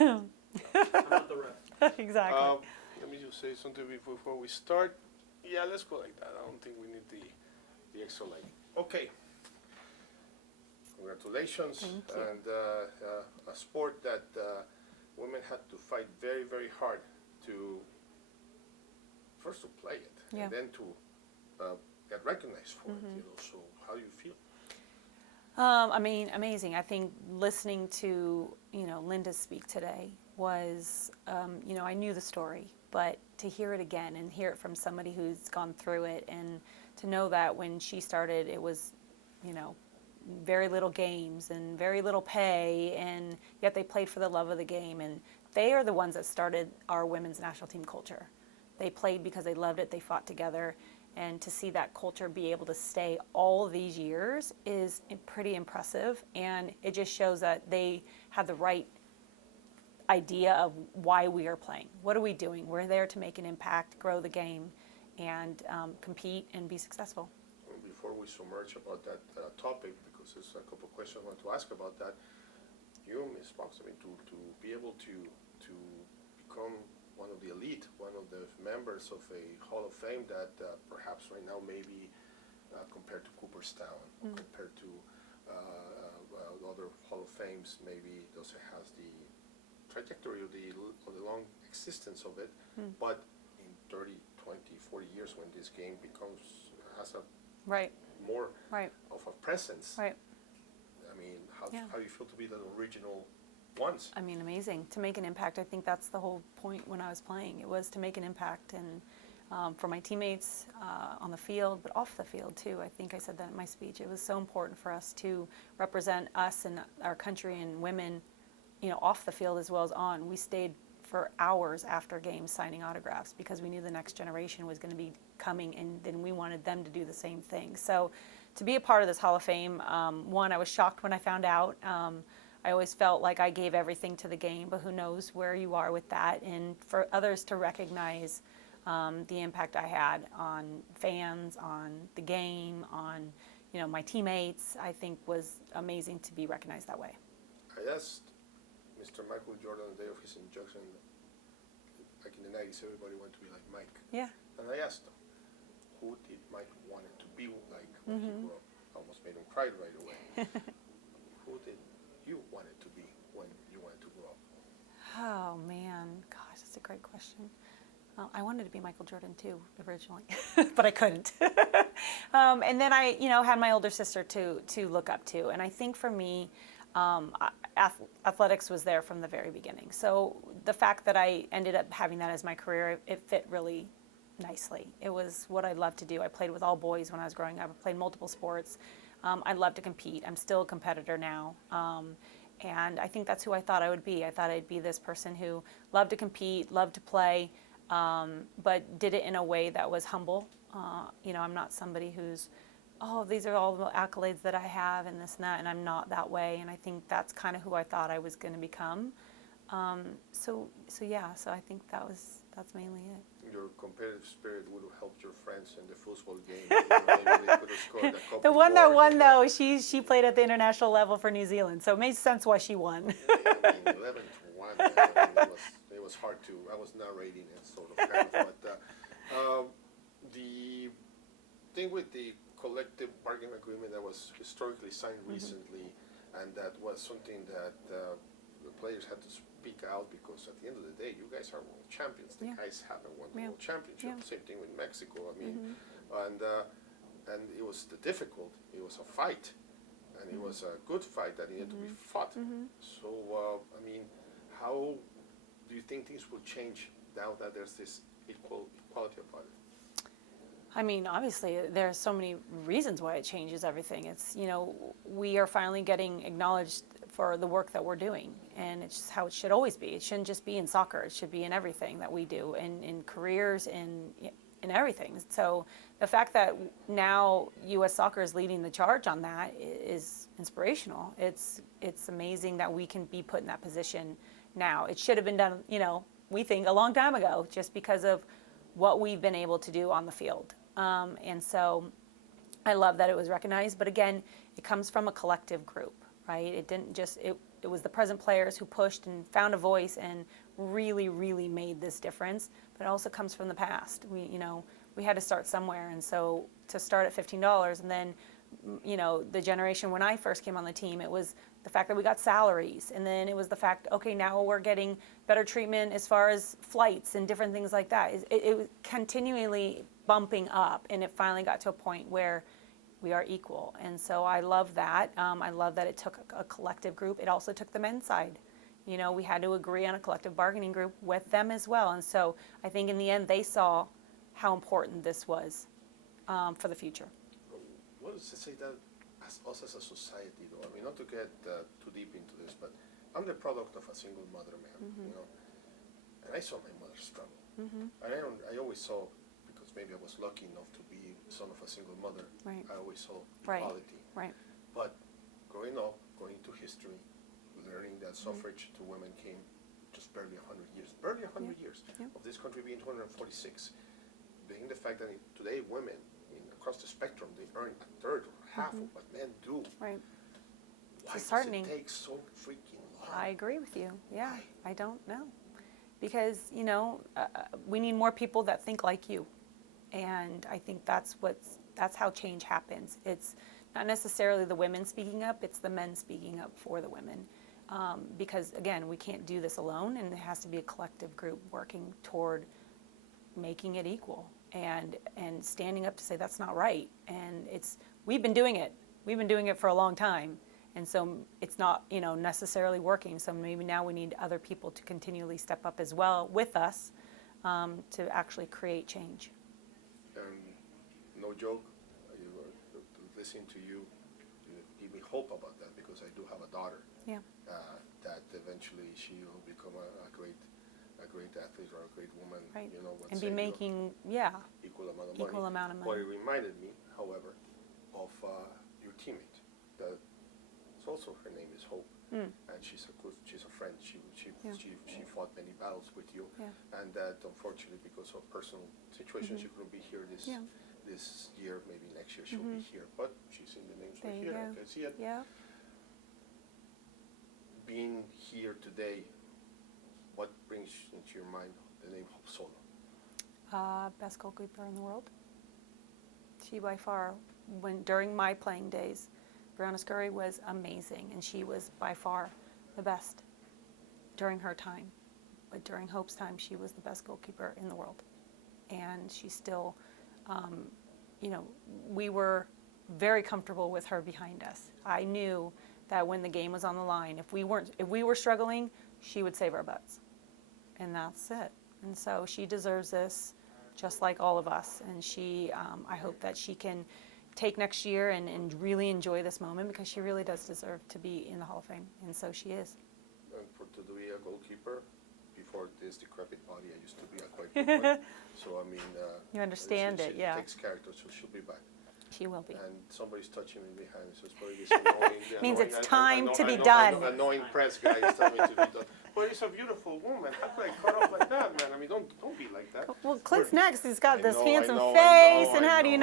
I'm not the ref. Exactly. Let me just say something before we start. Yeah, let's go like that. I don't think we need the extra leg. Okay. Congratulations. Thank you. And a sport that women had to fight very, very hard to first to play it Yeah. and then to get recognized for it. So how do you feel? I mean, amazing. I think listening to, Linda speak today was, I knew the story, but to hear it again and hear it from somebody who's gone through it, and to know that when she started, it was, very little games and very little pay, and yet they played for the love of the game. And they are the ones that started our women's national team culture. They played because they loved it, they fought together. And to see that culture be able to stay all these years is pretty impressive. And it just shows that they have the right idea of why we are playing. What are we doing? We're there to make an impact, grow the game, and compete and be successful. Before we submerge about that topic, because there's a couple of questions I want to ask about that, you, Ms. Boxx, I mean, to be able to become one of the elite, one of the members of a Hall of Fame that perhaps right now maybe compared to Cooperstown, compared to other Hall of Fames, maybe doesn't have the trajectory of the long existence of it, but in 30, 20, 40 years when this game has a Right. more Right. of a presence. Right. I mean, how do you feel to be the original ones? I mean, amazing. To make an impact, I think that's the whole point when I was playing. It was to make an impact, and for my teammates on the field, but off the field too. I think I said that in my speech. It was so important for us to represent us and our country and women, off the field as well as on. We stayed for hours after games signing autographs because we knew the next generation was going to be coming, and then we wanted them to do the same thing. So to be a part of this Hall of Fame, one, I was shocked when I found out. I always felt like I gave everything to the game, but who knows where you are with that. And for others to recognize the impact I had on fans, on the game, on my teammates, I think was amazing to be recognized that way. I asked Mr. Michael Jordan the day of his induction, like in the 90s, everybody wanted to be like Mike. Yeah. And I asked him, who did Mike want to be like when he grew up? Almost made him cry right away. Who did you want it to be when you wanted to grow up? Oh, man. Gosh, that's a great question. I wanted to be Michael Jordan, too, originally, but I couldn't. And then I, had my older sister to look up to. And I think for me, athletics was there from the very beginning. So the fact that I ended up having that as my career, it fit really nicely. It was what I loved to do. I played with all boys when I was growing up. I played multiple sports. I love to compete. I'm still a competitor now. And I think that's who I thought I would be. I thought I'd be this person who loved to compete, loved to play, but did it in a way that was humble. I'm not somebody who's, these are all the accolades that I have and this and that, and I'm not that way. And I think that's kind of who I thought I was going to become. So I think that's mainly it. Your competitive spirit would have helped your friends in the football game. Maybe they could have scored a couple The one that more, won, though, she played at the international level for New Zealand, so it made sense why she won. I mean, 11-1. It was hard to. I was narrating it, sort of, kind of. But the thing with the collective bargaining agreement that was historically signed recently, and that was something that the players had to speak out, because at the end of the day, you guys are world champions. The guys haven't won the world championship. Same thing with Mexico. I mean, and it was difficult. It was a fight, and it was a good fight that needed to be fought. So, I mean, how do you think things will change now that there's this equality about it? I mean, obviously, there are so many reasons why it changes everything. It's, we are finally getting acknowledged for the work that we're doing, and it's just how it should always be. It shouldn't just be in soccer. It should be in everything that we do, in careers, in everything. So the fact that now U.S. Soccer is leading the charge on that is inspirational. It's amazing that we can be put in that position now. It should have been done, we think, a long time ago, just because of what we've been able to do on the field. And so I love that it was recognized. But again, it comes from a collective group. right? It didn't just, it was the present players who pushed and found a voice and really, really made this difference. But it also comes from the past. We had to start somewhere. And so to start at $15 and then, the generation when I first came on the team, it was the fact that we got salaries. And then it was the fact, okay, now we're getting better treatment as far as flights and different things like that. It was continually bumping up. And it finally got to a point where we are equal. And so I love that. I love that it took a collective group. It also took the men's side. We had to agree on a collective bargaining group with them as well. And so I think in the end they saw how important this was for the future. What does it say that us as a society, though? I mean, not to get too deep into this, but I'm the product of a single mother, man. And I saw my mother struggle. I always saw, because maybe I was lucky enough to be son of a single mother. Right. I always saw Right. equality. Right. But growing up, going into history, learning that suffrage to women came just barely 100 years. Barely 100 years Yeah. of this country being 246. Being the fact that today women, across the spectrum, they earn a third or half of what men do. Right. Why does disheartening. it take so freaking long? I agree with you. Yeah. Why? I don't know. Because, we need more people that think like you. And I think that's how change happens. It's not necessarily the women speaking up, it's the men speaking up for the women. Because, again, we can't do this alone, and it has to be a collective group working toward making it equal and standing up to say that's not right. And we've been doing it. We've been doing it for a long time. And so it's not, necessarily working. So maybe now we need other people to continually step up as well with us to actually create change. No joke, listening to you give me hope about that, because I do have a daughter. Yeah. That eventually she will become a great athlete or a great woman. Right. Let's And say, be making, equal amount of money. equal amount of But money. it reminded me, however, of your teammate. Also her name is Hope, and she's a friend. She fought many battles with you, and that unfortunately, because of personal situations, she couldn't be here this year. Maybe next year she'll be here, but she's in the names There right you here. go. I can see it. Yeah. Being here today, what brings into your mind the name Hope Solo? Best goalkeeper in the world. She by far, during my playing days, Brianna Scurry was amazing, and she was by far the best during her time. But during Hope's time, she was the best goalkeeper in the world. And she still, we were very comfortable with her behind us. I knew that when the game was on the line, if we were struggling, she would save our butts. And that's it. And so she deserves this just like all of us. And I hope that she can take next year and really enjoy this moment, because she really does deserve to be in the Hall of Fame. And so she is. And to be a goalkeeper, before this decrepit body, I used to be a quite good one. So, I mean... You understand it, yeah. She takes character, so she'll be back. She will be. And somebody's touching me behind, so it's probably this annoying... Means it's time to be I done. know, annoying press guy is telling me to be done. But it's a beautiful woman. How could I cut off like that, man? I mean, don't be like that. Well, Clint's next. He's got I this know, handsome I know, face, I and how do you know.